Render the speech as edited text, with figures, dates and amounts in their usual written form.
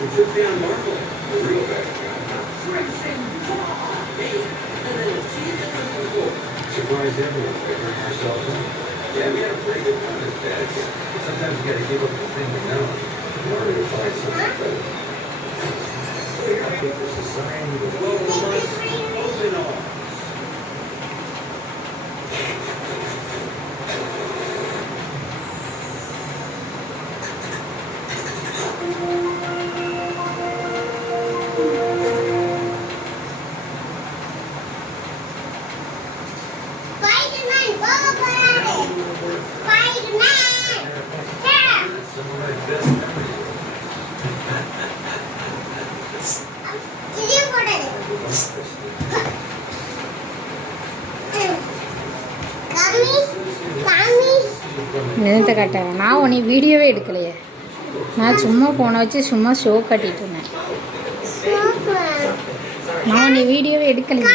It should be on Marvel. The real bad guy. Surprised everyone figuring ourselves out. Yeah, we had a pretty good run as bad guy. Sometimes you gotta give up the thing you know in order to find something better. We gotta keep the society with globalized open arms. நினைத்த காட்டேன் நான் உன்னை வீடியோவே எடுக்கலையே. நான் சும்மா ஃபோனை வச்சு சும்மா ஷோ காட்டிட்டு இருந்தேன். நான் உன்னை வீடியோவே எடுக்கலையே.